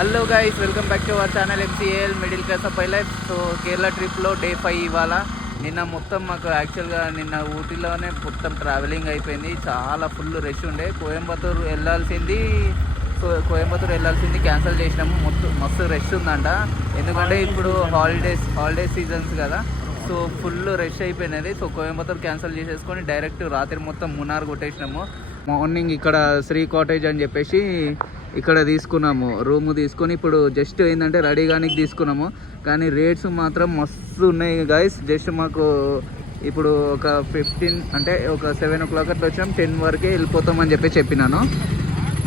Hello guys, welcome back to our channel MCL middle class of life. So Kerala ట్రిప్లో day 5 ఇవాళ. నిన్న మొత్తం మాకు యాక్చువల్గా నిన్న ఊటీలోనే మొత్తం ట్రావెలింగ్ అయిపోయింది. చాలా ఫుల్ రష్ ఉండే. కోయంబత్తూరు వెళ్ళాల్సింది క్యాన్సిల్ చేసినాము. మస్తు రష్ ఉందంట. ఎందుకంటే ఇప్పుడు హాలిడే సీజన్స్ కదా, సో ఫుల్ రష్ అయిపోయినది. సో కోయంబత్తూరు క్యాన్సిల్ చేసేసుకొని డైరెక్ట్ రాత్రి మొత్తం మున్నార్ కొట్టేసినాము. మార్నింగ్ ఇక్కడ శ్రీ కాటేజ్ అని చెప్పేసి ఇక్కడ తీసుకున్నాము రూమ్ తీసుకొని. ఇప్పుడు జస్ట్ ఏంటంటే రెడీగానికి తీసుకున్నాము, కానీ రేట్స్ మాత్రం మస్తు ఉన్నాయి గైస్. జస్ట్ మాకు ఇప్పుడు ఒక 7 o'clock అట్లా వచ్చాం, 10 వరకే వెళ్ళిపోతామని చెప్పినాను.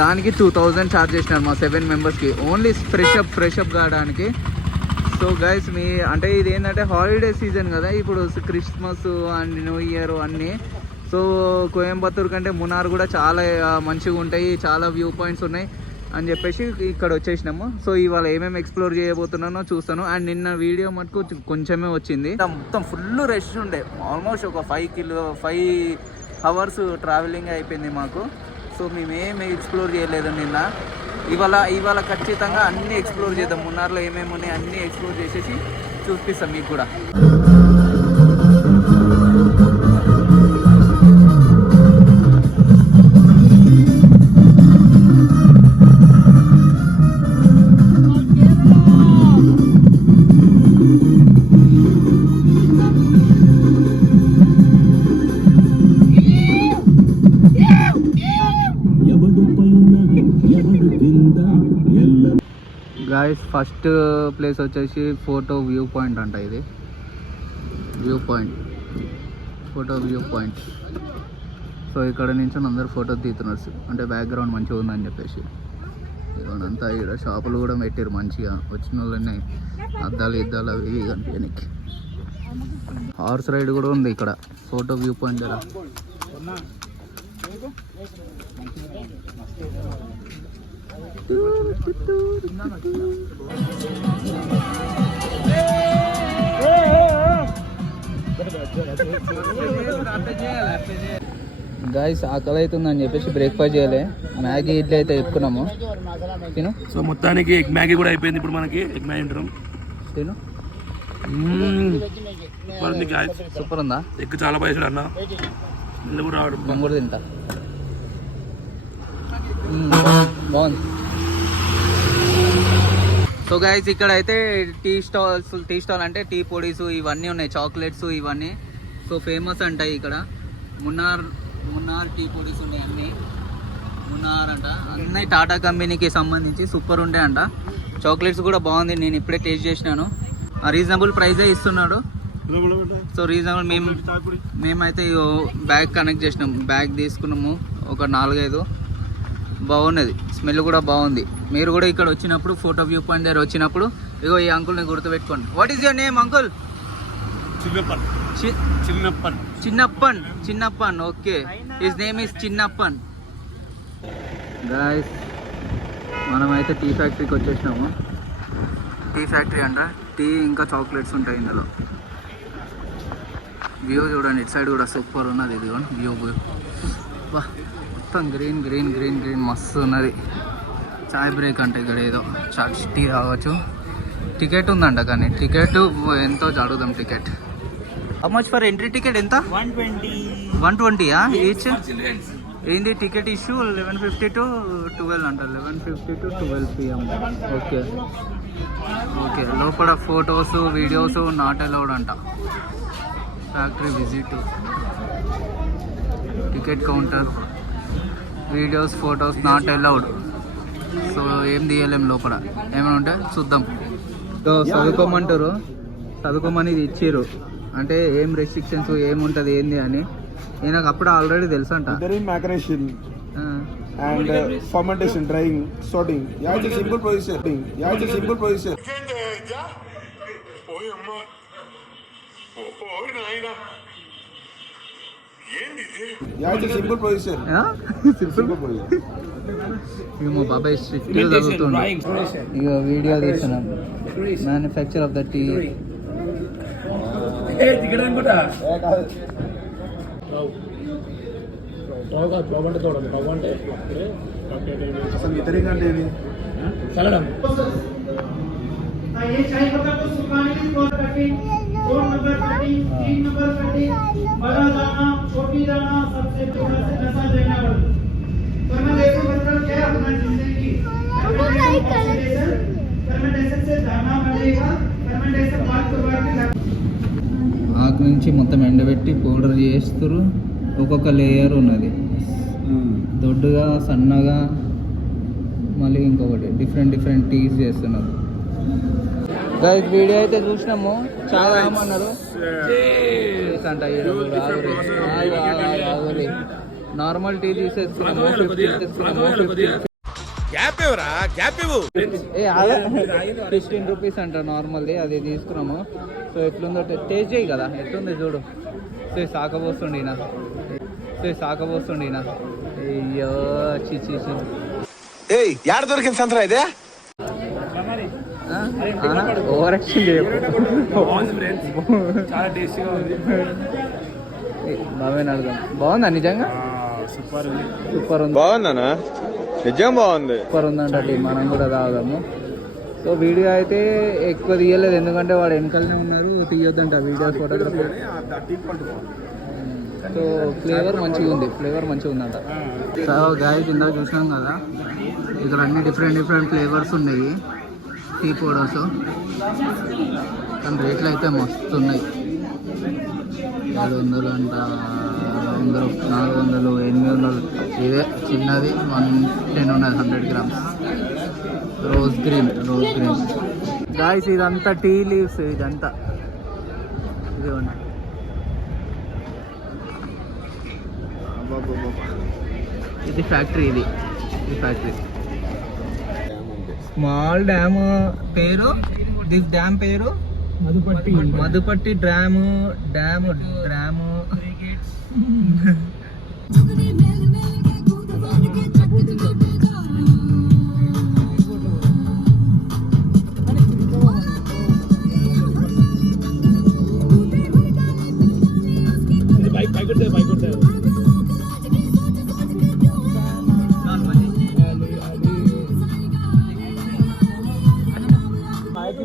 దానికి 2000 ఛార్జ్ చేసినారు మా 7 మెంబర్స్కి, ఓన్లీ ఫ్రెషప్ కావడానికి. సో గైస్ అంటే ఇది ఏంటంటే హాలిడే సీజన్ కదా, ఇప్పుడు క్రిస్మస్ అండ్ న్యూ ఇయర్ అన్నీ. సో కోయంబత్తూరు కంటే మున్నార్ కూడా చాలా మంచిగా ఉంటాయి, చాలా వ్యూ పాయింట్స్ ఉన్నాయి అని చెప్పేసి ఇక్కడ వచ్చేసినాము. సో ఇవాళ ఏమేమి ఎక్స్ప్లోర్ చేయబోతున్నానో చూస్తాను. అండ్ నిన్న వీడియో మటుకు కొంచెమే వచ్చింది, మొత్తం ఫుల్ రష్ ఉండే. ఆల్మోస్ట్ ఒక 5 hours ట్రావెలింగ్ అయిపోయింది మాకు. సో మేమేమి ఎక్స్ప్లోర్ చేయలేదు నిన్న. ఇవాళ ఖచ్చితంగా అన్నీ ఎక్స్ప్లోర్ చేద్దాం. మున్నార్లో ఏమేమి ఉన్నాయి అన్నీ ఎక్స్ప్లోర్ చేసేసి చూపిస్తాం మీకు కూడా. గాయస్, ఫస్ట్ ప్లేస్ వచ్చేసి ఫోటో వ్యూ పాయింట్ అంట. ఇది ఫోటో వ్యూ పాయింట్. సో ఇక్కడ నుంచి అందరు ఫోటో తీస్తున్నారు, అంటే బ్యాక్గ్రౌండ్ మంచిగా ఉందని చెప్పేసి. ఇదంతా ఇక్కడ షాపులు కూడా పెట్టారు మంచిగా. వచ్చిన వాళ్ళని అద్దాలు అవి ఇవి కనిపించడానికి. హార్స్ రైడ్ కూడా ఉంది ఇక్కడ ఫోటో వ్యూ పాయింట్ దగ్గర. గాయస్, ఆకలి అవుతుందని చెప్పేసి బ్రేక్ఫాస్ట్ చేయలే. మ్యాగీ ఇడ్లీ అయితే చెప్పుకున్నాము, తిను. సో మొత్తానికి ఎగ్ మ్యాగీ కూడా అయిపోయింది. ఇప్పుడు మనకి ఎగ్ మ్యాగీ తింటాం. తిను. సూపర్ ఉందా? ఎగ్ చాలా పైసలు అన్న. నేను కూడా తింటా. బాగుంది. సో గైస్, ఇక్కడ అయితే టీ స్టాల్ అంటే టీ పొడీస్ ఇవన్నీ ఉన్నాయి, చాక్లెట్స్ ఇవన్నీ. సో ఫేమస్ అంటాయి ఇక్కడ. మున్నార్ టీ పొడీస్ ఉన్నాయి అన్నీ. మున్నార్ అంట అన్నీ టాటా కంపెనీకి సంబంధించి సూపర్ ఉంటాయి అంట. చాక్లెట్స్ కూడా బాగుంది, నేను ఇప్పుడే టేస్ట్ చేసినాను. రీజనబుల్ ప్రైజే ఇస్తున్నాడు. So reasonable. మేమైతే బ్యాగ్ కనెక్ట్ చేసినాం, బ్యాగ్ తీసుకున్నాము ఒక 4-5. బాగున్నది, స్మెల్ కూడా బాగుంది. మీరు కూడా ఇక్కడ వచ్చినప్పుడు ఫోటో వ్యూ పాయింట్ దగ్గర వచ్చినప్పుడు ఇగో ఈ అంకుల్ని గుర్తుపెట్టుకోండి. What is your name uncle? Chinnappan. Okay, his name is Chinnappan. Guys, మనమైతే టీ ఫ్యాక్టరీకి వచ్చేసినాము. టీ ఫ్యాక్టరీ అంట. టీ ఇంకా చాక్లెట్స్ ఉంటాయి ఇందులో. వ్యూ చూడండి, ఇటు సైడ్ కూడా సూపర్ ఉన్నది. ఇది వ్యూ బా, మొత్తం గ్రీన్ మస్తు ఉన్నది. చాయ్ బ్రేక్ అంటే ఇక్కడ ఏదో టీ తాగవచ్చు. టికెట్ ఉందంట, కానీ టికెట్ ఎంతో అడుగుదాం. Ticket how much for entry ticket? ఎంత? 120 ఈచ్. ఏంది టికెట్ ఇష్యూ? 11:50 to 12 అంట. 11:50 to 12 PM. ఓకే, లోపల ఫొటోస్ వీడియోస్ నాట్ అలౌడ్ అంట. Factory visit, ticket counter, videos photos not allowed. So ఏం తీయలేం లోపల. ఏమైనా ఉంటే చూద్దాం. సో చదువుకోమని ఇది ఇచ్చిర్రు, అంటే ఏం రెస్ట్రిక్షన్స్ ఏముంటుంది ఏంది అని. నాకు అప్పుడు ఆల్రెడీ తెలుసు అంట. and fermentation, drying, sorting. Yeah, it's a simple process. ఇక మా బాబాయ్ స్ట్రిక్ట్గా చదువుతుండు. ఇక వీడియో తీస్తున్నాను. Manufacture of the tea. అసలు ఇతరికంటే చల్లడం ये चाय पत्ता को सुखाने की कोट cutting 2 number cutting 3 number cutting बड़ा दाना छोटी दाना सबसे थोड़ा सा नशा देना पड़ता तो मैं देखो मतलब क्या अपना जिंदगी फर्मेंटेशन से दाना बनेगा फर्मेंटेशन बात करवा के ఆకు నుంచి మొత్తం ఎండబెట్టి పౌడర్ చేస్తారు. ఒక్కొక్క లేయర్ ఉన్నది, దొడ్డుగా సన్నగా, మళ్ళీ ఇంకొకటి డిఫరెంట్ టీస్ చేస్తున్నారు. గైస్ వీడియో అయితే చూసినాము, చాలా ఏమన్నారు అంట. నార్మల్ టీ తీసేసుకున్నాము 15 రూపీస్ అంట నార్మల్ది, అది తీసుకున్నాము. సో ఎట్లుందో టేస్ట్ చేయి కదా, ఎట్లుంది చూడు. సాకబోస్తుండినా అయ్యో చిచి యాడ దొరికింది సంతరా ఇదే ఓవర్ యాక్షన్ చేయకు. చాలా టేస్టీగా ఉంది. బాగా అడుగుదాం, బాగుందా నిజంగా? సూపర్ ఉంది. బాగుందనా? నిజం బాగుంది. సూపర్ ఉందంట. మనం కూడా తాగుదాము. సో వీడియో అయితే ఎక్కువ తీయలేదు, ఎందుకంటే వాడు వెనకాలనే ఉన్నారు, తీయొద్దంట వీడియో ఫోటోగ్రఫీ. సో ఫ్లేవర్ మంచిగా ఉందంట. సో గాయస్ ఇందాక చూసాం కదా, ఇక్కడ అన్ని డిఫరెంట్ ఫ్లేవర్స్ ఉన్నాయి టీ పౌడర్స్. కానీ రేట్లు అయితే మస్తు ఉన్నాయి. 700 అంట, 400, 800. ఇదే చిన్నది 110 ఉన్నది, 100 grams. Rose green guys. ఇదంతా టీ లీవ్స్, ఇదంతా ఇదిగోండి. ఇది ఫ్యాక్టరీ, ఇది ఫ్యాక్టరీ. స్మాల్ డ్యామ్ పేరు, దిస్ డ్యామ్ పేరు మధుపట్టి డ్యాము.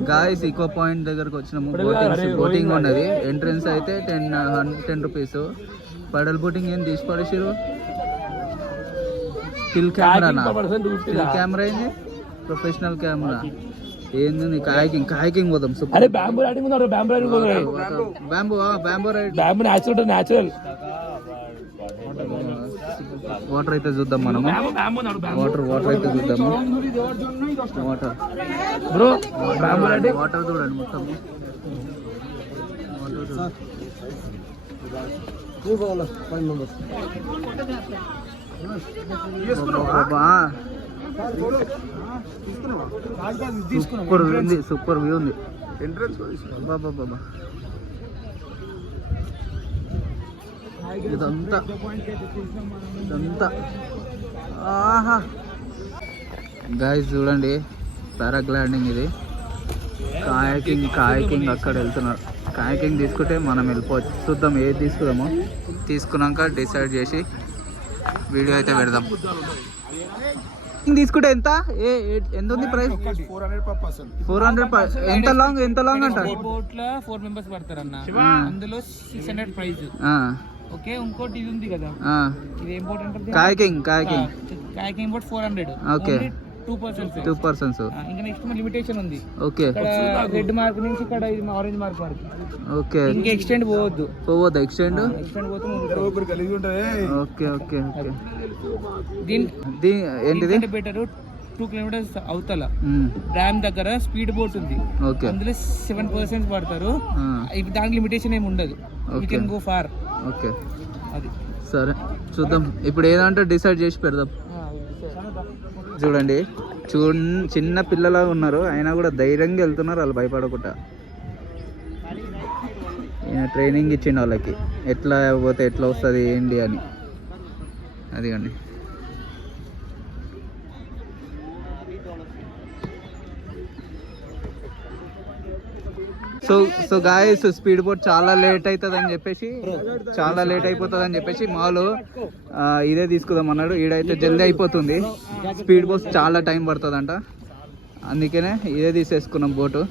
గాయస్ ఈకో పాయింట్ దగ్గరకు వచ్చినాము. బోటింగ్ ఉన్నది. ఎంట్రన్స్ అయితే 10 రూపీస్. పడల్ బోటింగ్ ఏం తీసి పడేసారు. స్టిల్ కెమెరా ఏంది, ప్రొఫెషనల్ కెమెరా ఏంది. కాయకింగ్ పోదాం. Bamboo natural. వాటర్ అయితే చూద్దాం మనము. వాటర్ అయితే చూద్దాము. వాటర్ చూడండి మొత్తం. సూపర్ వ్యూ ఉంది. బాబా ఇదంతా ఆహా గాయస్ చూడండి, పారాగ్లైడింగ్ ఇది. కాయకింగ్ అక్కడ వెళ్తున్నారు. కాయకింగ్ తీసుకుంటే మనం వెళ్ళిపోవచ్చు. చూద్దాం ఏది తీసుకుందామో. తీసుకున్నాక డిసైడ్ చేసి వీడియో అయితే పెడదాం. తీసుకుంటే ఎంత ఉంది ప్రైస్? 400. ఎంత లాంగ్ అంట? బోట్ లో 4 మెంబర్స్ పడతారు అన్న, అందులో 600 ప్రైస్. ఓకే, ఇంకోటి ఇది ఉంది కదా, ఇది ఏం బోట్ అంటే కాయకింగ్ బోట్ 400. Okay, 2 persons. ఇంకా నెక్స్ట్ లిమిటేషన్ ఉంది. ఓకే, రెడ్ మార్క్ నుంచి ఇక్కడ ఇది ఆరెంజ్ మార్క్ వరకు. ఓకే, ఇంకా ఎక్స్టెండ్ పోవద్దు. ఎక్స్టెండ్ పోతే ఓకే. ఏంటిది బెటర్ 2 kilometers అవతల డ్యామ్ దగ్గర స్పీడ్ బోట్ ఉంది. అందులో 7 persons పడతారు. దానికి లిమిటేషన్ ఏమి ఉండదు. You can go far. Okay, అది సరే చూద్దాం. ఇప్పుడు ఏదంటే డిసైడ్ చేసి పెడదాం. చూడండి, చిన్న పిల్లలా ఉన్నారు, అయినా కూడా ధైర్యంగా వెళ్తున్నారు వాళ్ళు భయపడకుండా. ఈయన ట్రైనింగ్ ఇచ్చిండు వాళ్ళకి, ఎట్లా పోతే ఎట్లా వస్తుంది ఏంటి అని. అదిగండి, సో గాయస్ స్పీడ్ బోట్ చాలా లేట్ అయిపోతుంది అని చెప్పేసి మాలో ఇదే తీసుకుందాం అన్నాడు. ఈడైతే జల్దీ అయిపోతుంది. స్పీడ్ బోట్ చాలా టైం పడుతుందంట. అందుకనే ఇదే తీసేసుకున్నాం బోటు.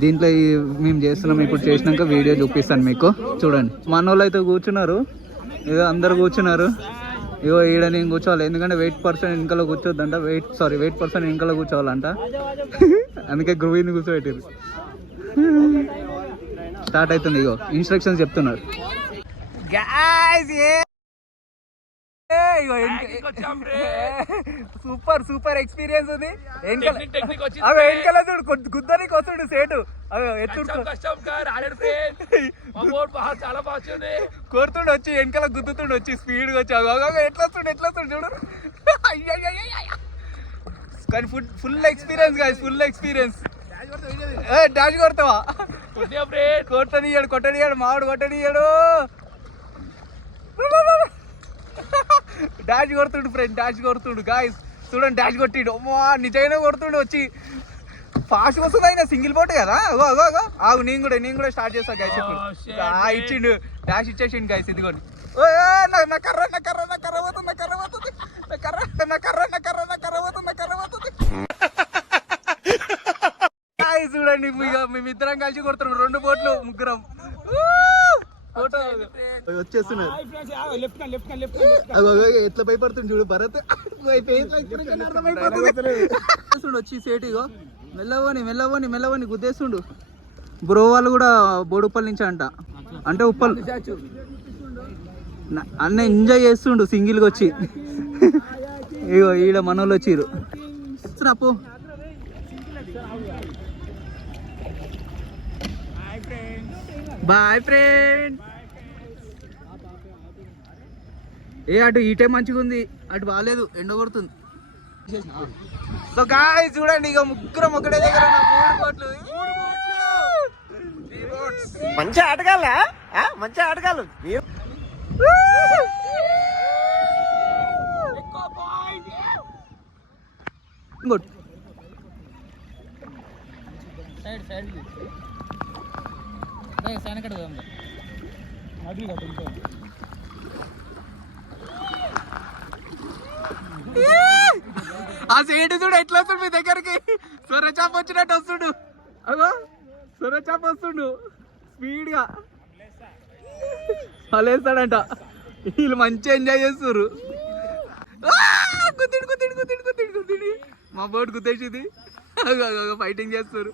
దీంట్లో మేము చేస్తున్నాం, ఇప్పుడు చేసినాక వీడియో చూపిస్తాను మీకు. చూడండి మన వాళ్ళు అయితే కూర్చున్నారు, ఇక అందరు కూర్చున్నారు. ఇగో ఈడ నేను కూర్చోవాలి, ఎందుకంటే వెయిట్ పర్సన్ వెనకాల కూర్చోద్దంట. వెయిట్ పర్సన్ వెనకాల కూర్చోవాలంట. అందుకే గ్రూవిని కూర్చోబెట్టారు. స్టార్ట్ అవుతుంది. ఇగో ఇన్స్ట్రక్షన్స్ చెప్తున్నారు. సూపర్ ఎక్స్పీరియన్స్ ఉంది. వెనకాల చూడు గుద్దరికి వస్తుడు సేటు కోరుతుండు వచ్చి వెనకాల గుద్దుతుండు వచ్చి స్పీడ్గా వచ్చి ఎట్లా వస్తుండు చూడు. కానీ full experience guys, full experience. Dash కొడతావా? కొట్టనియాడు మావాడు కొట్టనియాడు. డాష్ కొడుతుండు ఫ్రెండ్, డాష్ కొడుతుండు గాయస్. చూడండి డాష్ కొట్టిండు. అమ్మా నిజంగానే కొడుతుండు వచ్చి. ఫాస్ట్ వస్తుంది అయినా సింగిల్ బోట్ కదా. ఆగు నేను కూడా స్టార్ట్ చేస్తా గైస్. ఇప్పుడు ఇచ్చిండు డాష్ ఇచ్చేసిండు గైస్. ఇదిగోండి నా కర్ర పోతుంది. చూడండి మేమిద్దరం కలిసి కొడుతున్నాం, 2 బోట్లు ముగ్గురం. వచ్చేస్తున్నారు. ఎట్లా భయపడుతుంది చూడు భరత్. వచ్చి సేటిగో మెల్లవని గుద్దేస్తుండు. బ్రో వాళ్ళు కూడా బోడుప్పల్ నుంచి అంటే ఉప్పల్ అన్న ఎంజాయ్ చేస్తుండు సింగిల్గా వచ్చి. ఇగో ఈడ మనోళ్ళు వచ్చిర్రు. అప్పు బాయ్ ఫ్రెండ్. అటు ఈ టైం మంచిగా ఉంది, అటు బాగాలేదు, ఎండ కొడుతుంది. సో గాయ్స్ చూడండి, ఇక ముగ్గురం ఒకటే దగ్గర మంచిగా ఆటగాళ్ళు. ఆ సేటు చూడు ఎట్లా వస్తుండు మీ దగ్గరికి. సొరచాప వచ్చినట్టు వస్తుండు. అగో సొరచాప వస్తుండు స్పీడ్ గా. లేస్తాడంట. వీళ్ళు మంచిగా ఎంజాయ్ చేస్తుర్రు. గుద్దిడి మా బోట్ గుద్దేసింది. ఫైటింగ్ చేస్తారు.